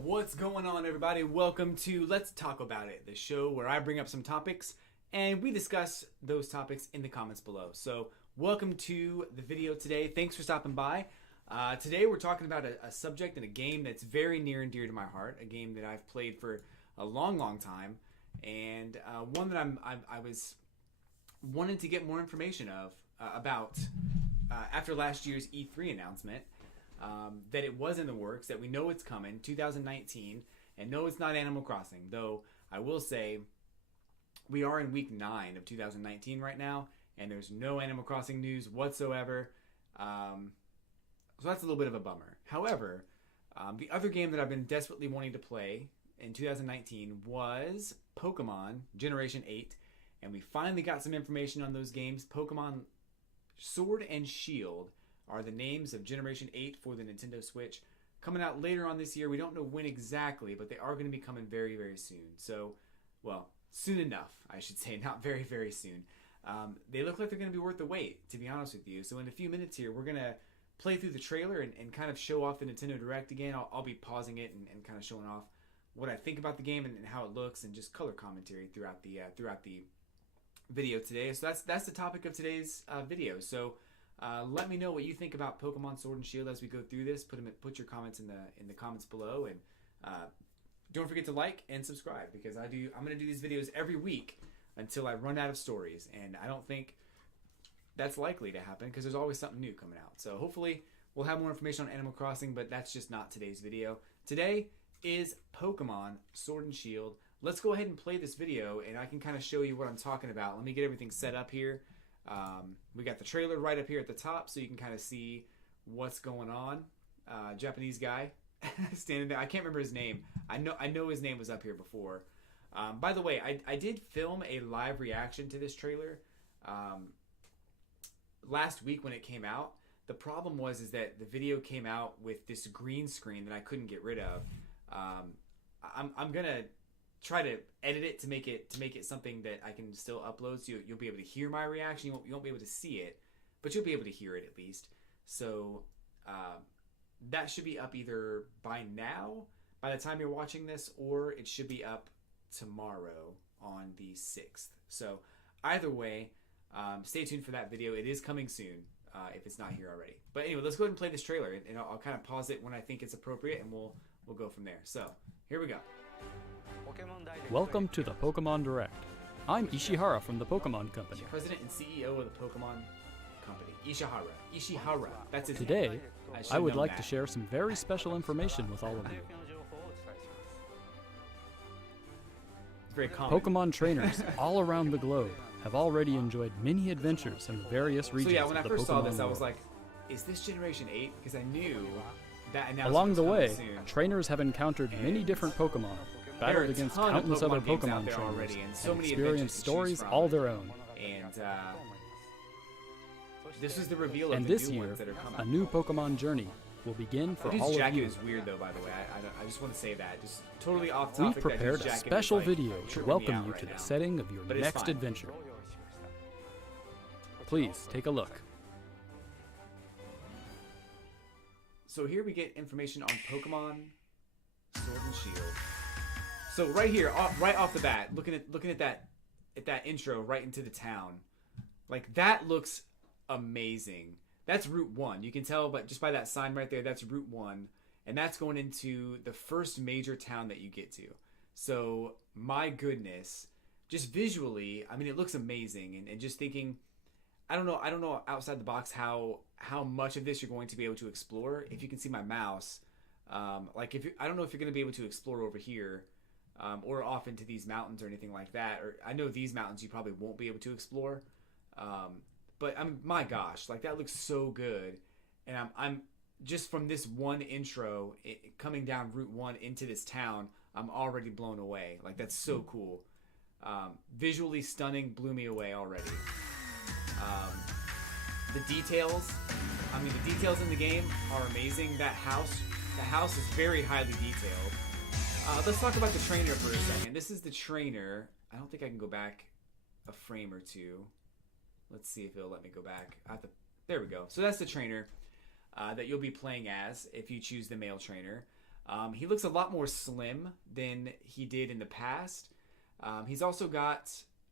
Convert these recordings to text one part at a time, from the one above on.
What's going on, everybody? Welcome to Let's Talk About It, the show where I bring up some topics and we discuss those topics in the comments below. So, welcome to the video today. Thanks for stopping by. Today, we're talking about a subject and a game that's very near and dear to my heart, a game that I've played for a long time, and one that I was wanting to get more information about after last year's E3 announcement. That it was in the works, that we know it's coming, 2019, and no, it's not Animal Crossing, though I will say we are in week 9 of 2019 right now, and there's no Animal Crossing news whatsoever, so that's a little bit of a bummer. However, the other game that I've been desperately wanting to play in 2019 was Pokemon Generation 8, and we finally got some information on those games. Pokemon Sword and Shield are the names of Generation 8 for the Nintendo Switch. Coming out later on this year. We don't know when exactly, but they are going to be coming very, very soon. So, well, soon enough, I should say. Not very, very soon. They look like they're going to be worth the wait, to be honest with you. So in a few minutes here, we're going to play through the trailer and kind of show off the Nintendo Direct again. I'll be pausing it and kind of showing off what I think about the game and how it looks, and just color commentary throughout the video today. So that's the topic of today's video. So let me know what you think about Pokemon Sword and Shield as we go through this. Put your comments in the comments below, and don't forget to like and subscribe, because I'm going to do these videos every week until I run out of stories, and I don't think that's likely to happen because there's always something new coming out. So hopefully we'll have more information on Animal Crossing, but that's just not today's video. Today is Pokemon Sword and Shield. Let's go ahead and play this video, and I can kind of show you what I'm talking about. Let me get everything set up here. We got the trailer right up here at the top, so you can kind of see what's going on. Japanese guy standing there. I can't remember his name. I know his name was up here before. By the way, I did film a live reaction to this trailer last week when it came out. The problem was that the video came out with this green screen that I couldn't get rid of. I'm gonna try to edit it to make it something that I can still upload, so you'll be able to hear my reaction. You won't be able to see it, but you'll be able to hear it at least. So that should be up either by now, by the time you're watching this, or it should be up tomorrow on the 6th. So either way, stay tuned for that video. It is coming soon, if it's not here already. But anyway, let's go ahead and play this trailer, and I'll kind of pause it when I think it's appropriate, and we'll go from there. So here we go. Welcome to the Pokemon Direct. I'm Ishihara from the Pokemon Company. President and CEO of the Pokemon Company. Ishihara. That's his Today, name. I would like to share some very special information with all of you. It's very common. Pokemon trainers all around the globe have already enjoyed many adventures in the various regions So yeah, when I of the first saw Pokemon this, I was world. like, is this Generation 8? Because I knew that announcement Along was the coming way, soon. trainers have encountered many different Pokemon, There are battled a against ton of countless other games out Pokemon there trainers, already, and so and many experienced adventures to choose stories from. all their own. And this is the reveal of And the this new year, ones that are a coming. new Pokemon journey will begin for His all of jacket you. is weird, though, by the way. I just want to say that. Just totally off We've topic. prepared that a his jacket special is, like, video to tripping me welcome out you right to the now. setting of your But it's next fine. adventure. Please take a look. So here we get information on Pokemon Sword and Shield. So right here, right off the bat, looking at that intro right into the town, like that looks amazing. That's Route 1. You can tell, but just by that sign right there, that's Route 1, and that's going into the first major town that you get to. So my goodness, just visually, I mean, it looks amazing, and just thinking, I don't know outside the box how much of this you're going to be able to explore. If you can see my mouse, like I don't know if you're going to be able to explore over here, or off into these mountains or anything like that. Or I know these mountains you probably won't be able to explore. But my gosh, like that looks so good, and I'm just from this one intro, coming down Route 1 into this town, I'm already blown away. Like that's so cool. Visually stunning, blew me away already. The details in the game are amazing. The house is very highly detailed. Let's talk about the trainer for a second. This is the trainer. I don't think I can go back a frame or two. Let's see if it'll let me go back. There we go. So that's the trainer that you'll be playing as if you choose the male trainer. He looks a lot more slim than he did in the past. He's also got,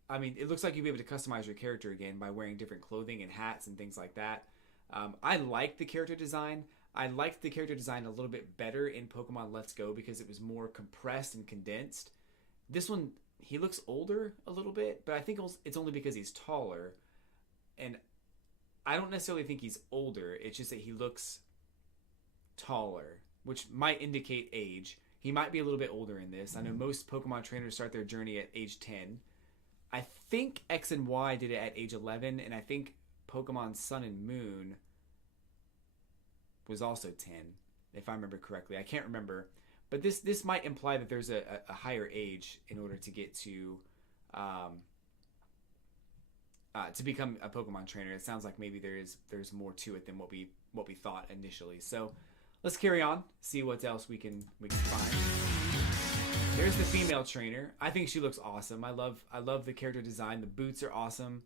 I mean, it looks like you'll be able to customize your character again by wearing different clothing and hats and things like that. I like the character design. I liked the character design a little bit better in Pokemon Let's Go because it was more compressed and condensed. This one, he looks older a little bit, but I think it's only because he's taller. And I don't necessarily think he's older. It's just that he looks taller, which might indicate age. He might be a little bit older in this. I know most Pokemon trainers start their journey at age 10. I think X and Y did it at age 11, and I think Pokemon Sun and Moon was also 10, if I remember correctly. I can't remember. But this might imply that there's a higher age in order to get to become a Pokemon trainer. It sounds like maybe there's more to it than what we thought initially. So let's carry on, see what else we can find. There's the female trainer. I think she looks awesome. I love the character design. The boots are awesome.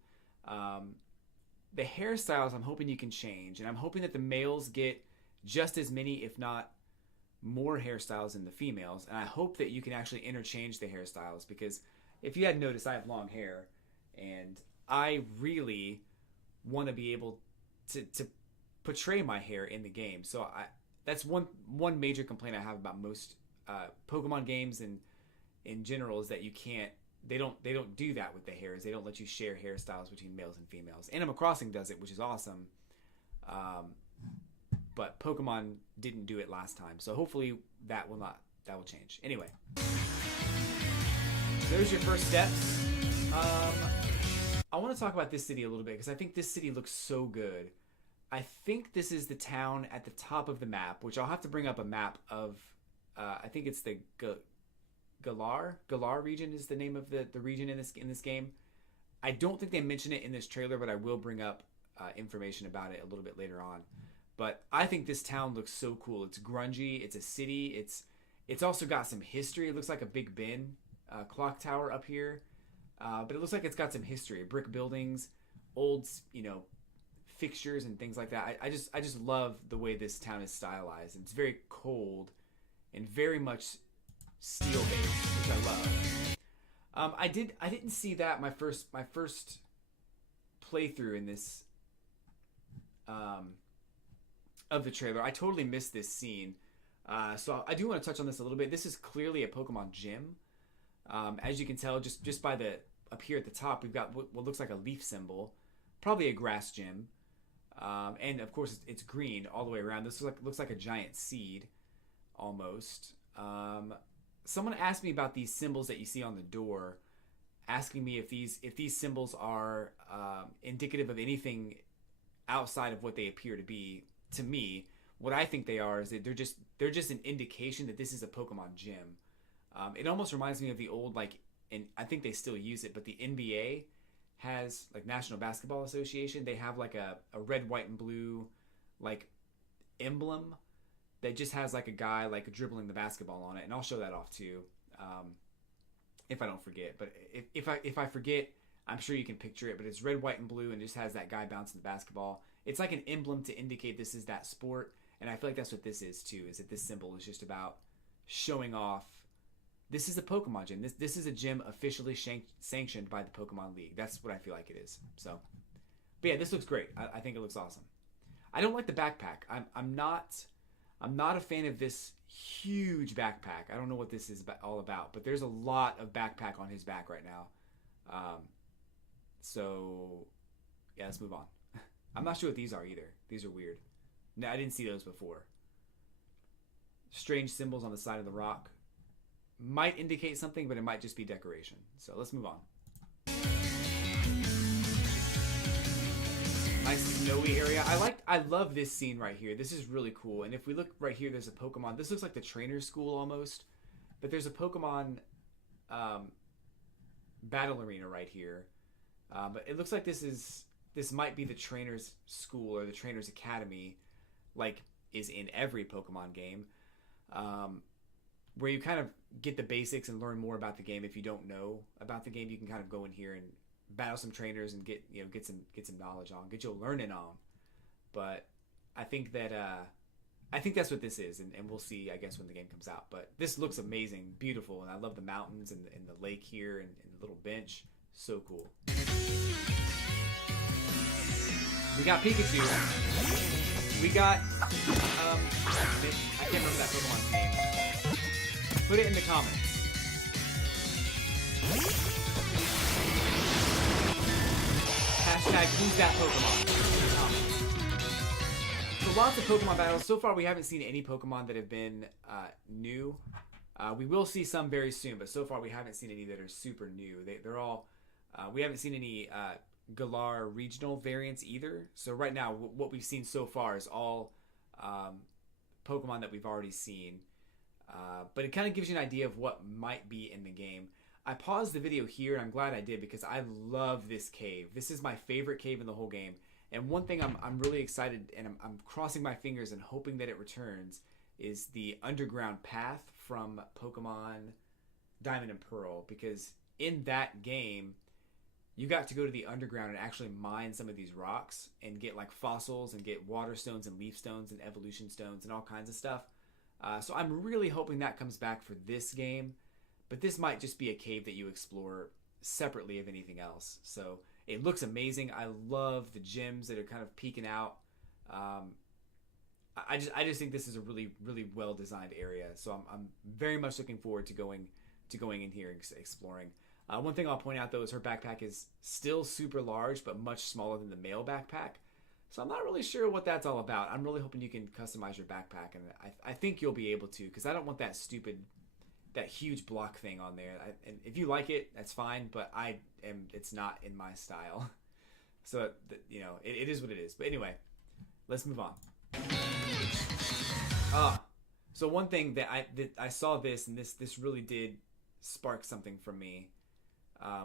The hairstyles I'm hoping you can change, and I'm hoping that the males get just as many, if not more, hairstyles than the females. And I hope that you can actually interchange the hairstyles, because if you hadn't noticed, I have long hair, and I really want to be able to portray my hair in the game. So that's one major complaint I have about most Pokemon games and in general, is that you can't. They don't do that with the hairs. They don't let you share hairstyles between males and females. Animal Crossing does it, which is awesome. But Pokemon didn't do it last time, so hopefully that will change. Anyway, there's your first steps. I want to talk about this city a little bit because I think this city looks so good. I think this is the town at the top of the map, which I'll have to bring up a map of. I think it's the Gala Region is the name of the region in this game. I don't think they mention it in this trailer, but I will bring up information about it a little bit later on. But I think this town looks so cool. It's grungy. It's a city. It's also got some history. It looks like a Big Ben clock tower up here, but it looks like it's got some history. Brick buildings, old fixtures and things like that. I just love the way this town is stylized. It's very cold and very much steel based, which I love. I didn't see that my first playthrough in this of the trailer. I totally missed this scene. So I do want to touch on this a little bit. This is clearly a Pokemon gym. As you can tell, just by the up here at the top, we've got what looks like a leaf symbol, probably a grass gym, and of course it's green all the way around. This looks like a giant seed, almost. Someone asked me about these symbols that you see on the door, asking me if these symbols are indicative of anything outside of what they appear to be. To me, what I think they are is that they're just an indication that this is a Pokemon gym. It almost reminds me of the old, and I think they still use it, but the NBA has, National Basketball Association, they have a red, white, and blue emblem that just has a guy dribbling the basketball on it, and I'll show that off too, if I don't forget. But if I forget, I'm sure you can picture it. But it's red, white, and blue, and just has that guy bouncing the basketball. It's like an emblem to indicate this is that sport, and I feel like that's what this is too. Is that this symbol is just about showing off. This is a Pokemon gym. This is a gym officially sanctioned by the Pokemon League. That's what I feel like it is. So, but yeah, this looks great. I think it looks awesome. I don't like the backpack. I'm not a fan of this huge backpack. I don't know what this is all about, but there's a lot of backpack on his back right now. So yeah, let's move on. I'm not sure what these are either. These are weird. No, I didn't see those before. Strange symbols on the side of the rock. Might indicate something, but it might just be decoration. So let's move on. Nice snowy area. I love this scene right here. This is really cool. And if we look right here, there's a Pokemon. This looks like the trainer school almost, but there's a Pokemon battle arena right here. But it looks like this might be the trainer's school or the trainer's academy, is in every Pokemon game, where you kind of get the basics and learn more about the game. If you don't know about the game, you can kind of go in here and battle some trainers and get some knowledge on, get your learning on. But I think that I think that's what this is, and we'll see, I guess, when the game comes out. But this looks amazing, beautiful, and I love the mountains and the lake here and the little bench. So cool. We got Pikachu. We got, I can't remember that Pokemon's name. Put it in the comments. Hashtag who's that Pokemon? So lots of Pokemon battles. So far we haven't seen any Pokemon that have been new. We will see some very soon, but so far we haven't seen any that are super new. They're all, we haven't seen any Gala Regional variants either. So right now what we've seen so far is all Pokemon that we've already seen. But it kind of gives you an idea of what might be in the game. I paused the video here, and I'm glad I did because I love this cave. This is my favorite cave in the whole game. And one thing I'm really excited, and I'm crossing my fingers and hoping that it returns, is the underground path from Pokemon Diamond and Pearl. Because in that game, you got to go to the underground and actually mine some of these rocks and get like fossils and get water stones and leaf stones and evolution stones and all kinds of stuff. So I'm really hoping that comes back for this game. But this might just be a cave that you explore separately of anything else. So it looks amazing. I love the gyms that are kind of peeking out. I just think this is a really, really well designed area. So I'm very much looking forward to going in here and exploring. One thing I'll point out though is her backpack is still super large, but much smaller than the male backpack. So I'm not really sure what that's all about. I'm really hoping you can customize your backpack, and I think you'll be able to, because I don't want that huge block thing on there. And if you like it, that's fine, but it's not in my style. So, it is what it is. But anyway, let's move on. So one thing that I saw this, and this really did spark something from me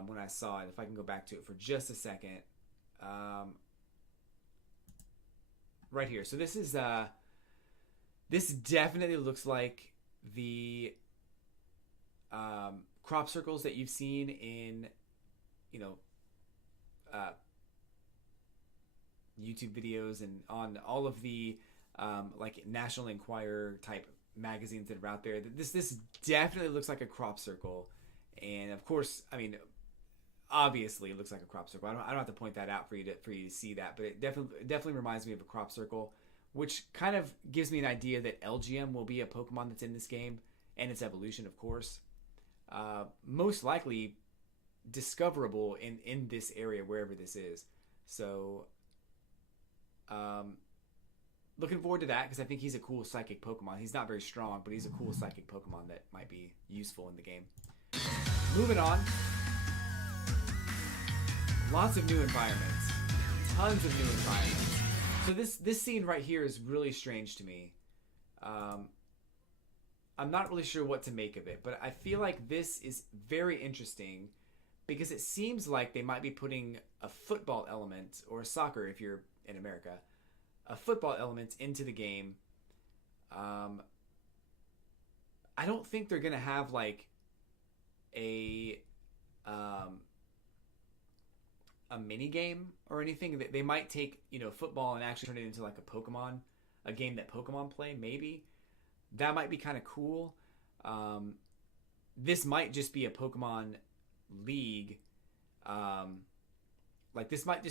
when I saw it. If I can go back to it for just a second. Right here. So this is this definitely looks like the crop circles that you've seen in YouTube videos and on all of the like National Enquirer type magazines that are out there. This definitely looks like a crop circle, and of course, I mean, obviously it looks like a crop circle. I don't have to point that out for you to see that, but it definitely reminds me of a crop circle, which kind of gives me an idea that LGM will be a Pokemon that's in this game, and its evolution, of course. Most likely discoverable in this area, wherever this is. So looking forward to that, because I think he's a cool psychic Pokemon. He's not very strong, but he's a cool psychic Pokemon that might be useful in the game. Moving on. Lots of new environments. Tons of new environments. So this scene right here is really strange to me. I'm not really sure what to make of it, but I feel like this is very interesting because it seems like they might be putting a football element, or soccer if you're in America, a football element into the game. I don't think they're going to have like a mini game or anything. They might take, football and actually turn it into like a game that Pokemon play, maybe. That might be kind of cool. This might just be a Pokemon League. Like this might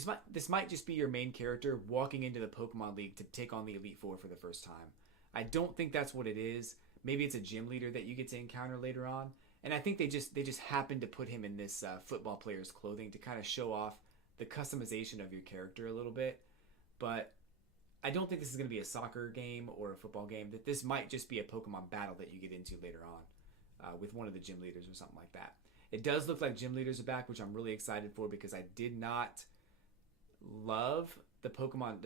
just be your main character walking into the Pokemon League to take on the Elite Four for the first time. I don't think that's what it is. Maybe it's a gym leader that you get to encounter later on. And I think they just happen to put him in this football player's clothing to kind of show off the customization of your character a little bit. But I don't think this is going to be a soccer game or a football game. That this might just be a Pokemon battle that you get into later on with one of the gym leaders or something like that. It does look like gym leaders are back, which I'm really excited for because I did not love the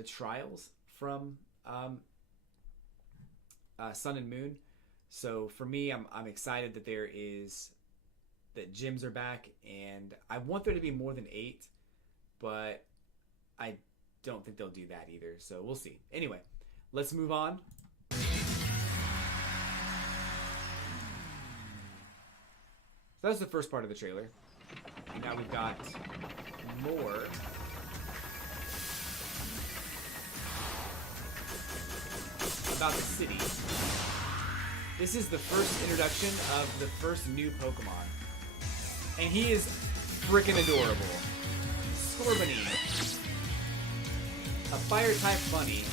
trials from Sun and Moon. So for me, I'm excited that that gyms are back, and I want there to be more than 8, but I don't think they'll do that either. So we'll see. Anyway, let's move on. So that was the first part of the trailer. And now we've got more. about the city. This is the first introduction of the first new Pokemon. And he is freaking adorable. Scorbunny. A fire-type bunny.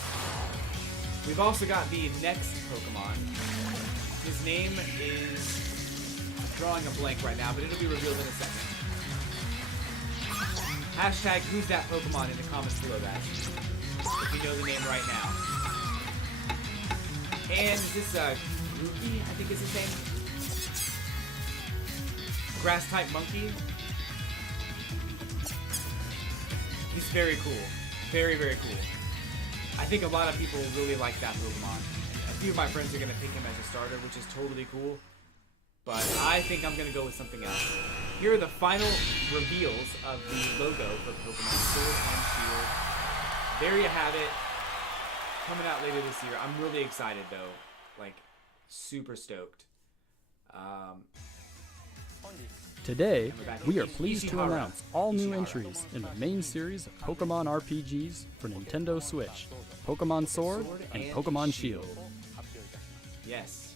We've also got the next Pokemon. His name is... I'm drawing a blank right now, but it'll be revealed in a second. Hashtag who's that Pokemon in the comments below that. If you know the name right now. And this Grookey, I think is his name. Grass-type monkey. He's very cool. Very, very cool. I think a lot of people really like that Pokemon. A few of my friends are going to pick him as a starter, which is totally cool. But I think I'm going to go with something else. Here are the final reveals of the logo for Pokemon Sword and Shield. There you have it. Coming out later this year. I'm really excited though. Like, super stoked. Today, we are pleased to announce all new entries in the main series of Pokemon RPGs for Nintendo Switch, Pokemon Sword and Pokemon Shield. Yes.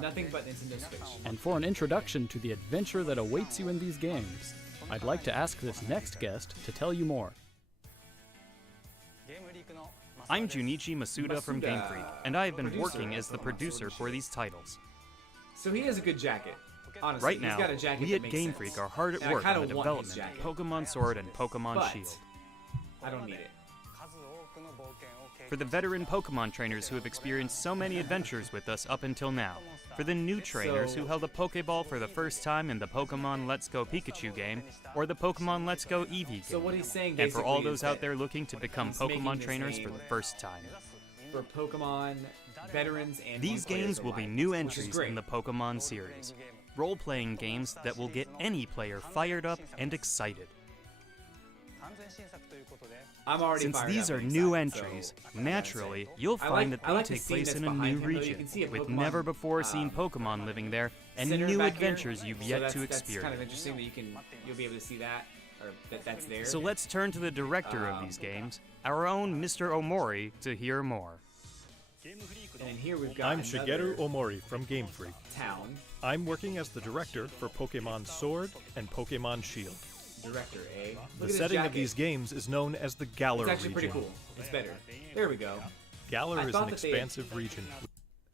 Nothing but Nintendo Switch. And for an introduction to the adventure that awaits you in these games, I'd like to ask this next guest to tell you more. I'm Junichi Masuda from Game Freak, and I have been working as the producer for these titles. So he has a good jacket. Honestly, Right now, he's got a jacket we that at makes Game sense. Freak are hard at And I work kinda on the want his development jacket. of Pokemon Sword and Pokemon But Shield. I don't need it. For the veteran Pokemon trainers who have experienced so many adventures with us up until now. For the new trainers who held a Pokeball for the first time in the Pokemon Let's Go Pikachu game, or the Pokemon Let's Go Eevee game. So what he's saying And for all basically those is out that there looking to become he's making Pokemon this trainers for game the first time. For Pokemon veterans and These new players games will be alike, new which is entries great. in the Pokemon series. Role-playing games that will get any player fired up and excited. I'm already Since fired these up are and new excited, entries, so naturally, you'll I find like that they the take scene place that's in a behind new him, though. You region, can see a with Pokemon, never before seen Pokemon living there, and center new back here. adventures you've So yet that's to kind of experience. interesting that you'll be able to see that, or that's there. So let's turn to the director of these games, our own Mr. Omori, to hear more. And then here we've got I'm another Shigeru Omori from Game Freak. town I'm working as the director for Pokemon Sword and Pokemon Shield. director, eh? Look The at his setting of jacket. these games is known as the Gala It's actually Region. pretty cool. It's better. There we go. Galar I is thought an that they- expansive region.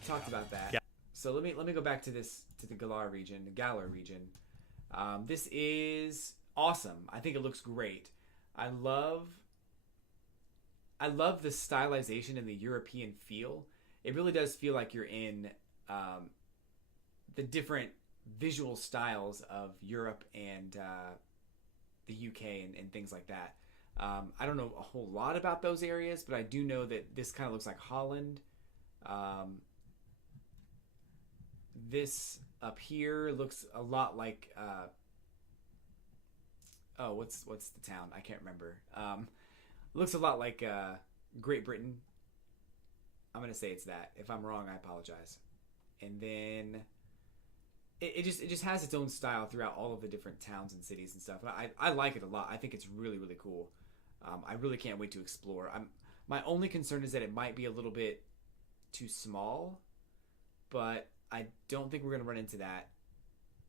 Talked about that. Yeah. So let me go back to the Galar region, the Gala region. This is awesome. I think it looks great. I love the stylization and the European feel. It really does feel like you're in the different visual styles of Europe and the UK and things like that. I don't know a whole lot about those areas, but I do know that this kind of looks like Holland. This up here looks a lot like what's the town? I can't remember. Looks a lot like Great Britain. I'm gonna say it's that. If I'm wrong, I apologize. And then it just has its own style throughout all of the different towns and cities and stuff. And I like it a lot. I think it's really, really cool. I really can't wait to explore. My only concern is that it might be a little bit too small, but I don't think we're gonna run into that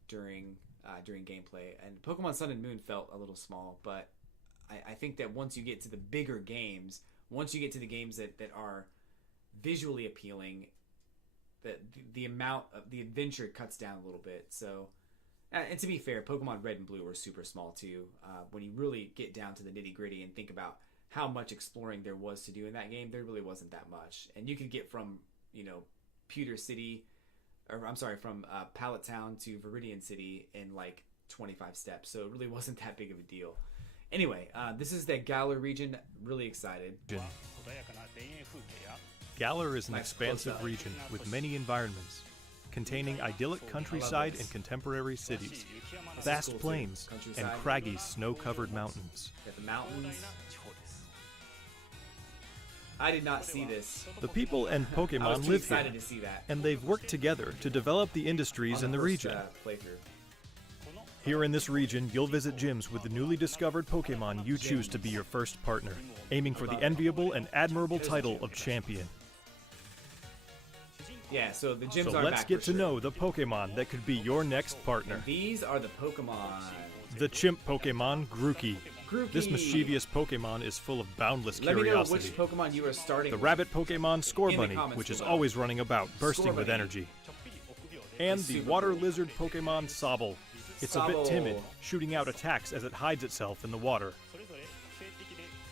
during gameplay. And Pokemon Sun and Moon felt a little small, but I think that once you get to the bigger games, once you get to the games that are visually appealing, the amount of the adventure cuts down a little bit. So, and to be fair, Pokemon Red and Blue were super small too. When you really get down to the nitty gritty and think about how much exploring there was to do in that game, there really wasn't that much. And you could get from Pewter City, or I'm sorry, from Pallet Town to Viridian City in like 25 steps. So it really wasn't that big of a deal. Anyway, this is the Galar region. Really excited. Galar is an Nice expansive close-up. region with many environments, containing idyllic countryside this. and contemporary cities, This is vast cool, too. plains, and Countryside. craggy snow-covered mountains. Got the mountains. I did not see this. The people and I was Pokemon too live here, excited to see that. and they've worked together to develop the industries on in the first, region. Playthrough. Here in this region, you'll visit gyms with the newly discovered Pokemon you choose to be your first partner, aiming for the enviable and admirable title of champion. Yeah, so the gyms So are let's back get for to sure. know the Pokemon that could be your next partner. And these are the Pokemon. The chimp Pokemon, Grookey. Grookey. This mischievous Pokemon is full of boundless Let me know curiosity. which Pokemon you are starting The with. rabbit Pokemon, Score In the Bunny, comments which is below. always running about, bursting with Scorbunny. energy. And the Super water cool. lizard Pokemon, Sobble. It's a bit Sobble. timid, shooting out attacks as it hides itself in the water.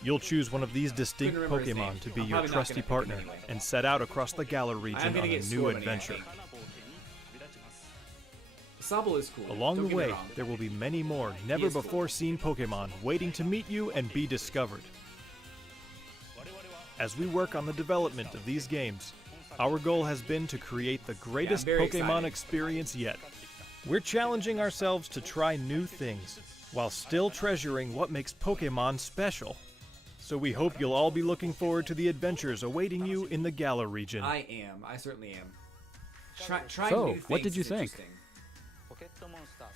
You'll choose one of these distinct Couldn't remember his name. Pokemon to be I'm your probably not trusty gonna pick partner him anyway. and set out across the Gala I'm region gonna on a get new Scorbunny, I adventure. think. Sobble is cool. Along Don't the get me way, wrong. there will be many more never is cool. before seen Pokemon waiting to meet you and be discovered. As we work on the development of these games, our goal has been to create the greatest very Pokemon excited. experience yet. We're challenging ourselves to try new things, while still treasuring what makes Pokemon special. So we hope you'll all be looking forward to the adventures awaiting you in the Gala region. I am. I certainly am. Try So, new things what did you is think? interesting.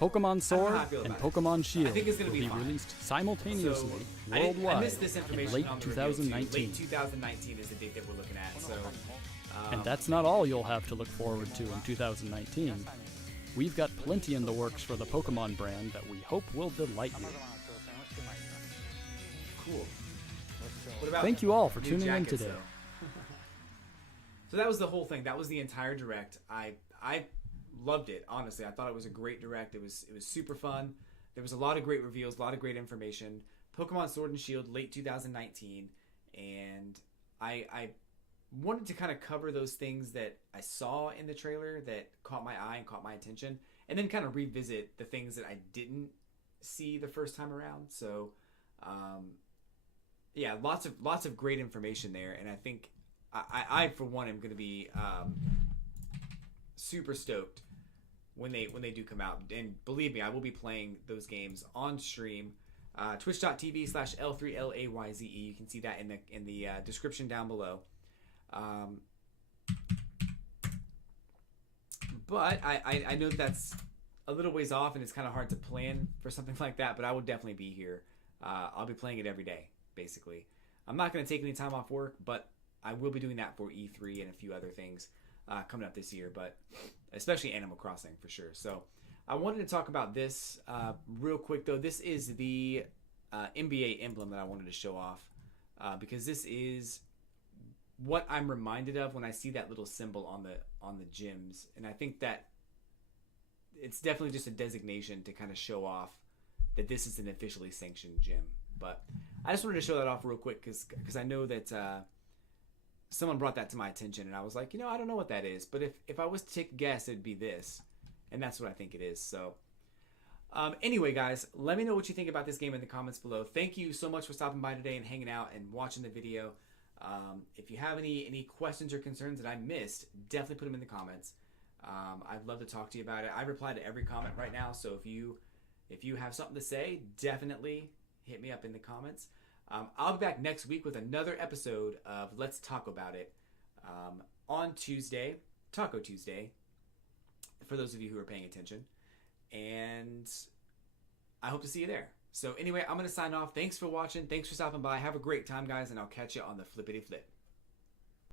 Pokemon Sword I feel and about it. Pokemon Shield I think it's gonna will be be fine. released simultaneously I worldwide missed this in information late on the reveal, too. 2019. Late 2019 is the date that we're looking at. So, And that's not all you'll have to look forward to in 2019. We've got plenty in the works for the Pokemon brand that we hope will delight you. cool. What about Thank you all for new tuning in jackets, today. though? So that was the whole thing. That was the entire direct. I loved it, honestly. I thought it was a great direct. It was super fun. There was a lot of great reveals, a lot of great information. Pokemon Sword and Shield, late 2019, and I wanted to kind of cover those things that I saw in the trailer that caught my eye and caught my attention, and then kind of revisit the things that I didn't see the first time around. So, yeah, lots of great information there, and I think I for one am going to be super stoked when they do come out. And believe me, I will be playing those games on stream. Twitch.tv/L3LAYZE. You can see that in the description down below. But I know that's a little ways off, and it's kind of hard to plan for something like that. But I will definitely be here. I'll be playing it every day, basically. I'm not going to take any time off work, but I will be doing that for E3 and a few other things coming up this year, but especially Animal Crossing for sure. So I wanted to talk about this real quick, though. This is the NBA emblem that I wanted to show off because this is what I'm reminded of when I see that little symbol on the gyms, and I think that it's definitely just a designation to kind of show off that this is an officially sanctioned gym. But I just wanted to show that off real quick because I know that someone brought that to my attention, and I was like, I don't know what that is, but if I was to take a guess, it'd be this, and that's what I think it is. So anyway, guys, let me know what you think about this game in the comments below. Thank you so much for stopping by today and hanging out and watching the video. If you have any questions or concerns that I missed, definitely put them in the comments. I'd love to talk to you about it. I reply to every comment right now, so if you have something to say, definitely hit me up in the comments. I'll be back next week with another episode of Let's Talk About It on Tuesday, Taco Tuesday, for those of you who are paying attention. And I hope to see you there. So anyway, I'm going to sign off. Thanks for watching. Thanks for stopping by. Have a great time, guys, and I'll catch you on the flippity flip.